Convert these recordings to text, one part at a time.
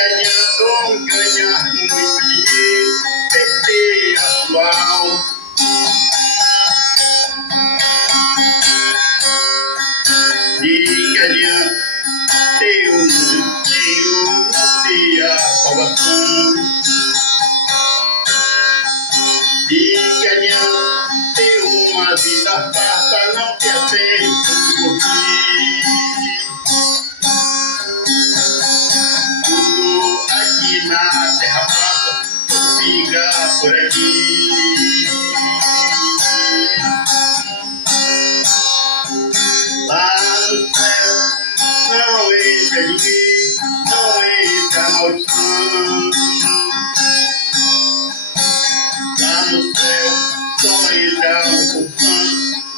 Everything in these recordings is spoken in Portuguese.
que adiantou ganhar muito dinheiro, perder a sua alma. De que adianta ter um dinheiro, não ter a salvação? De que adianta ter uma vida farta, não ter tempo curtir? Tudo aqui na terra passa, fica por aqui. Lá no céu não entra ninguém, não entra maldição. Lá no céu só entra um confã,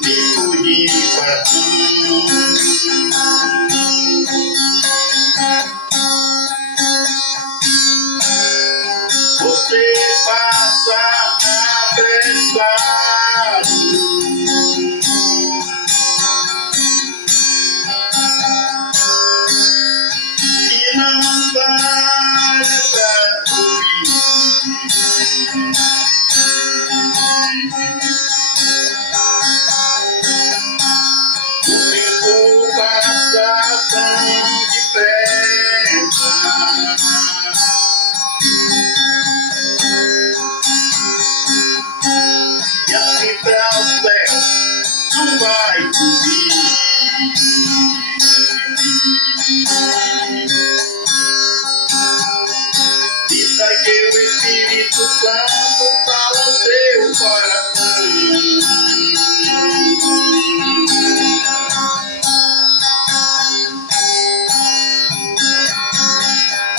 limpo de coração. Você passa apressado e não para pra ouvir. O tempo passa tão depressa e assim pra o céu não vai subir. Isso que o Espírito Santo fala no seu coração.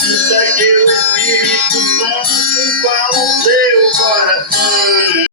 Isso que o Espírito Santo fala no seu coração.